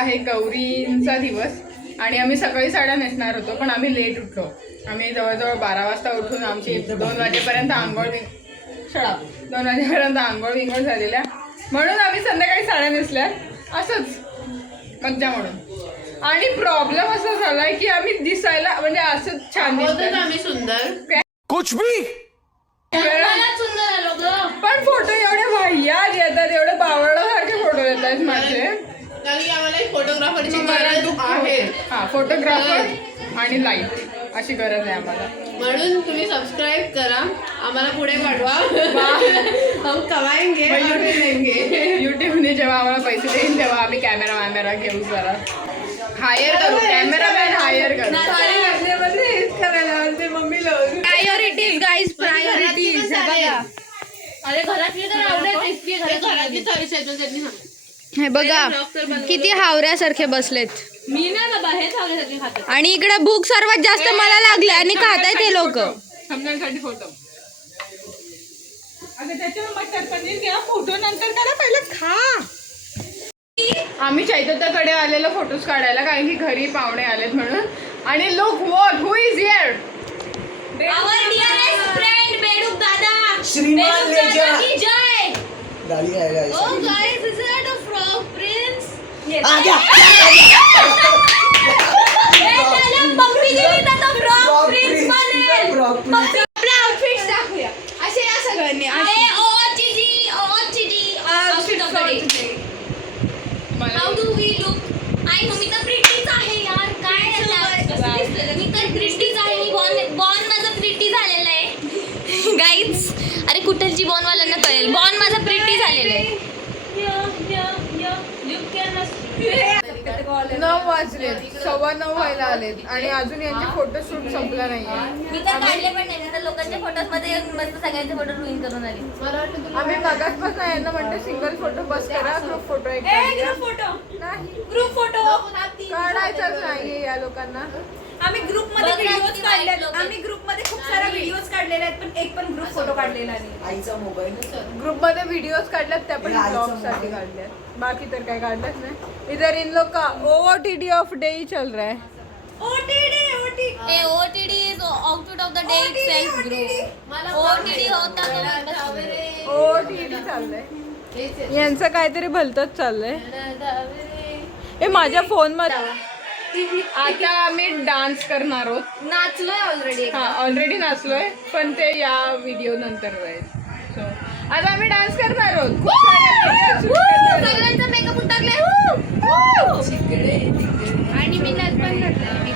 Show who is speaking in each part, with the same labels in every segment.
Speaker 1: आहे गौरींचा दिवस. आणि आम्ही सकाळी साड्या नेसणार होतो पण आम्ही लेट उठलो. आम्ही जवळजवळ बारा वाजता उठून आमची दोन वाजेपर्यंत आंघोळ विंग- शळा दोन वाजेपर्यंत आंघोळ विंघोळ झालेल्या. म्हणून आम्ही संध्याकाळी साड्या नेसल्या. असंच. मज्जा म्हणून. आणि प्रॉब्लेम असा झालाय की आम्ही दिसायला म्हणजे असंच छान.
Speaker 2: ना आम्ही सुंदर.
Speaker 3: कुछ भी!
Speaker 1: पण फोटो एवढे भैयाच येतात एवढे बावळासारखे फोटो येत आहेत माझे.
Speaker 2: आम्हाला एक फोटोग्राफरची गरज आहे.
Speaker 1: हा फोटोग्राफर आणि लाइट अशी गरज आहे आम्हाला.
Speaker 2: म्हणून तुम्ही सबस्क्राईब करा. आम्हाला पुढे पाठवा हम कमाएंगे
Speaker 1: मयूर.
Speaker 2: और मिलेंगे
Speaker 1: युट्यूबने जेव्हा आम्हाला पैसे देईल तेव्हा आम्ही कॅमेरा वॅमेरा घेऊ जरा. हायर करू. कॅमेरामॅन हायर करू.
Speaker 4: प्रायोरिटीज गाईज प्रायोरिटीज
Speaker 2: अरे घरातली तर आवडत घरातली. चॉईस आहे
Speaker 4: हे बघा किती हावऱ्यासारखे बसलेत.
Speaker 2: मी नाही बाबा हेच आवडण्यासाठी खाते.
Speaker 4: आणि इकडे भूक सर्वात जास्त मला लागली आणि खाताय ते लोक.
Speaker 1: समजण्यासाठी फोटो अगं त्याच्यावर मटर पनीर घ्या फोटो नंतर करा पहिलं खा. आम्ही चैतन्यकडे आलेलो फोटोज काढायला कारण की घरी पाहुणे आलेत म्हणून. आणि लोक वॉट हु इज हिअर
Speaker 5: श्रीमान गाड़ी आएगा
Speaker 4: Oh guys, is that a frog prince?
Speaker 5: आ गया
Speaker 4: मम्मी गेली तर frog
Speaker 5: Frog
Speaker 4: prince
Speaker 5: prince.
Speaker 4: बनेल.
Speaker 5: Frog prince.
Speaker 4: मम्मी आपले outfits दाखवूया. असे या सगळ्यांनी असे. ओ cheesy, oh cheesy. Outfit of the day. How do we look? आई मम्मी तर ब्रिटिश आहे यार काय दिसतंय? मी तर ब्रिटिश आहे मी बॉर्न बॉर्न माझं ब्रिटिश झालेलं आहे गाईज अरे कुठलची बॉर्न वाल्यांना कळेल बॉर्न माझं ब्रिटिश झालेलं आहे.
Speaker 1: नऊ वाजले सव्वा नऊ व्हायला आलेत. आणि अजून यांचे फोटोशूट संपला नाहीये.
Speaker 4: मी तर काढले पण नाही. लोकांच्या फोटोजमध्ये येऊन मस्त सगळ्यांचे फोटो रुईन करून आले.
Speaker 2: मला वाटतं तुम्ही
Speaker 1: आम्ही मगाचपासून यांना म्हणतो सिंगल फोटो बस करा ग्रुप फोटो एक काढूया.
Speaker 4: फोटो
Speaker 1: नाही.
Speaker 4: ग्रुप फोटो
Speaker 1: काढायचाच नाहीये या लोकांना.
Speaker 6: आम्ही ग्रुपमध्ये
Speaker 4: बघ
Speaker 6: व्हिडिओज
Speaker 4: किती
Speaker 6: काढले
Speaker 4: लोकं आहेत.
Speaker 6: आम्ही ग्रुपमध्ये खूप सारा व्हिडिओज काढलेले आहेत पण एक पण ग्रुप फोटो काढलेला नाही.
Speaker 5: आईचा मोबाईल
Speaker 1: ग्रुपमध्ये व्हिडिओ काढल्यात त्या पण
Speaker 5: हे आईचं
Speaker 1: ब्लॉगसाठी
Speaker 5: मोबाईल.
Speaker 1: काढल्यात. बाकी तर काय काढलंच नाही. इधर इन लोग का O T D of day ही चल रहा है.
Speaker 6: OTD OT
Speaker 4: A OTD is outfit of the day itself bro OTD होता तो
Speaker 1: ओ टी डी चाललंय. यांचं काहीतरी भलतच चाललंय. हे माझ्या फोनमध्ये आता आम्ही डान्स करणार आहोत.
Speaker 4: नाचलोय ऑलरेडी
Speaker 1: हा ऑलरेडी नाचलोय पण ते या व्हिडिओ नंतर जाईल So, आता आम्ही डान्स करणार आहोत. खूप सारे videos shoot करणार आहोत.
Speaker 4: सगळ्यांचा मेकअप आणि मी नाच पण घातलाय मी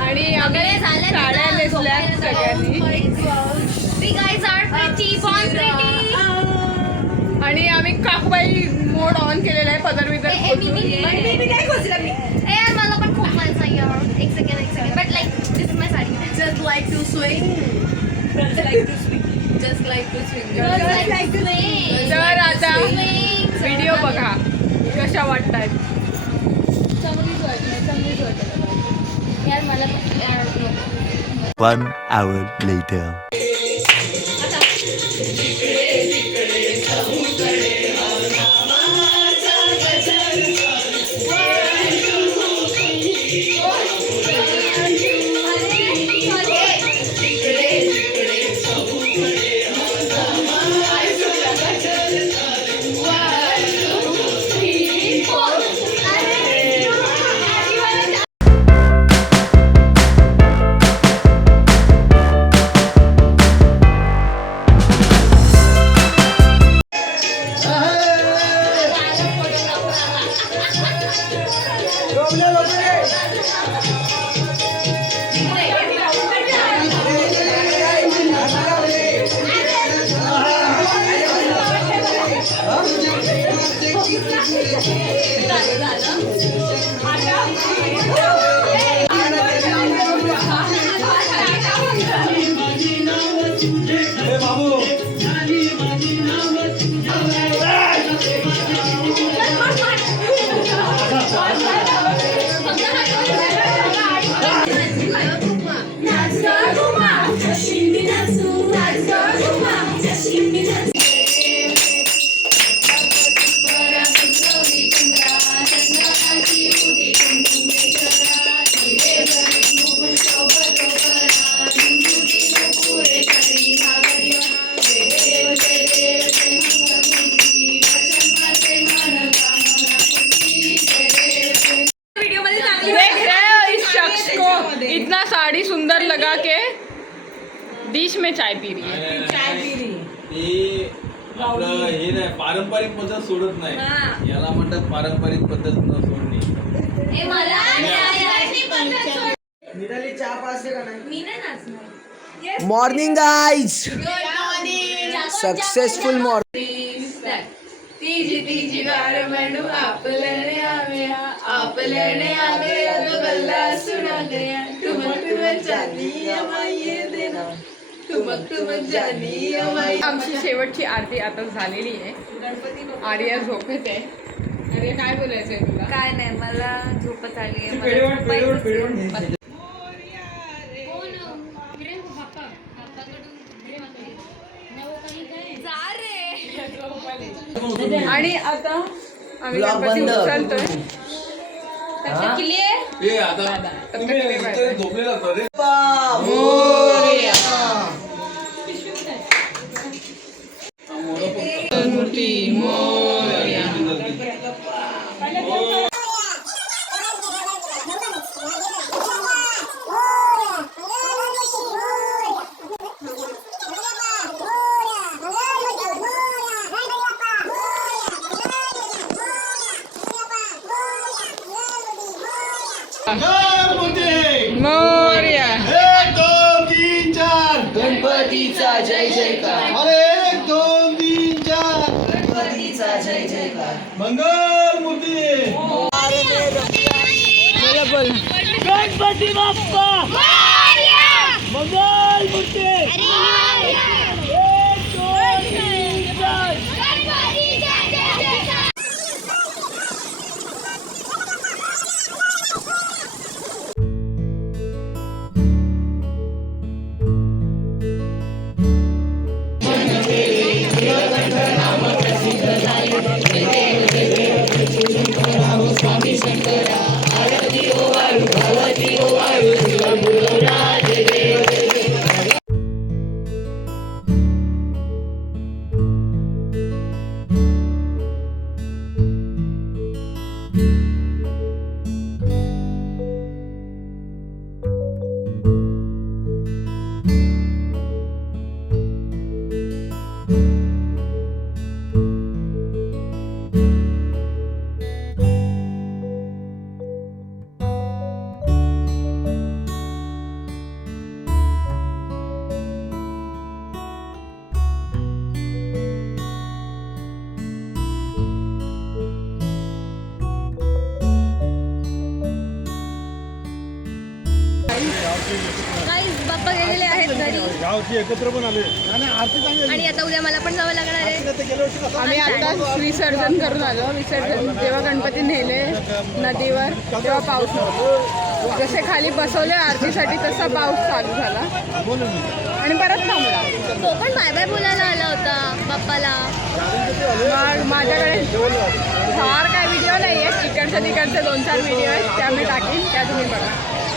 Speaker 1: आणि आम्ही
Speaker 4: झालं
Speaker 1: साड्या नेसल्या सगळ्यांनी. आणि आम्ही काकबाई मोड ऑन केलेला आहे पदर विदर
Speaker 6: काय खोचला? मी
Speaker 4: खूप मजा यार एक सेकंड एक second but like this is my sari
Speaker 2: just like to swing just like to swing
Speaker 1: तर आता व्हिडिओ बघा. कशा वाटतात
Speaker 4: चांगलीच वाटली चांगलीच वाटत यार मला पण यार नको.
Speaker 3: One hour later.
Speaker 1: Thank you. Just she be
Speaker 7: dancing. आपलं हे नाही पारंपरिक पद्धत सोडत नाही. याला म्हणतात पारंपरिक पद्धत न सोडणे.
Speaker 5: चहा का नाही?
Speaker 4: मी नाही नाचणार.
Speaker 5: मॉर्निंग गाईज सक्सेसफुल मॉर्निंग
Speaker 2: तिजी तिजी म्हणू आपल्याने आपल्याने सुना गया
Speaker 1: आमची शेवटची आरती आता झालेली आहे. आर्या झोपेत आहे. आर्या काय बोलायचंय तुला?
Speaker 6: काय नाही मला झोपत आली आहे.
Speaker 1: आणि आता आम्ही गणपती. उचलतोय.
Speaker 7: झोपलेला
Speaker 8: મંગલ મૂર્તિ. ગણપતિ બાપા
Speaker 4: Guys, बाप्पा गेलेले आहेत घरी.
Speaker 8: गावची एकत्र पण आले. आणि आरती चांगली झाली.
Speaker 4: आणि आता उद्या मला पण जावं लागणार आहे.
Speaker 8: आता गेल्या वर्षी कसं
Speaker 1: आम्ही आता विसर्जन करून आलो. विसर्जन जेव्हा गणपती नेले नदीवर तेव्हा पाऊस नव्हता. जसे खाली बसवले आरतीसाठी तसा पाऊस चालू झाला. आणि परत थांबला.
Speaker 4: तो पण बाय बाय बोलायला आला होता बाप्पाला.
Speaker 1: मग माझ्याकडे फार काय व्हिडिओ नाही आहेत इकडचे तिकडचे दोन चार व्हिडिओ आहेत त्या मी टाकीन त्या तुम्ही बघा.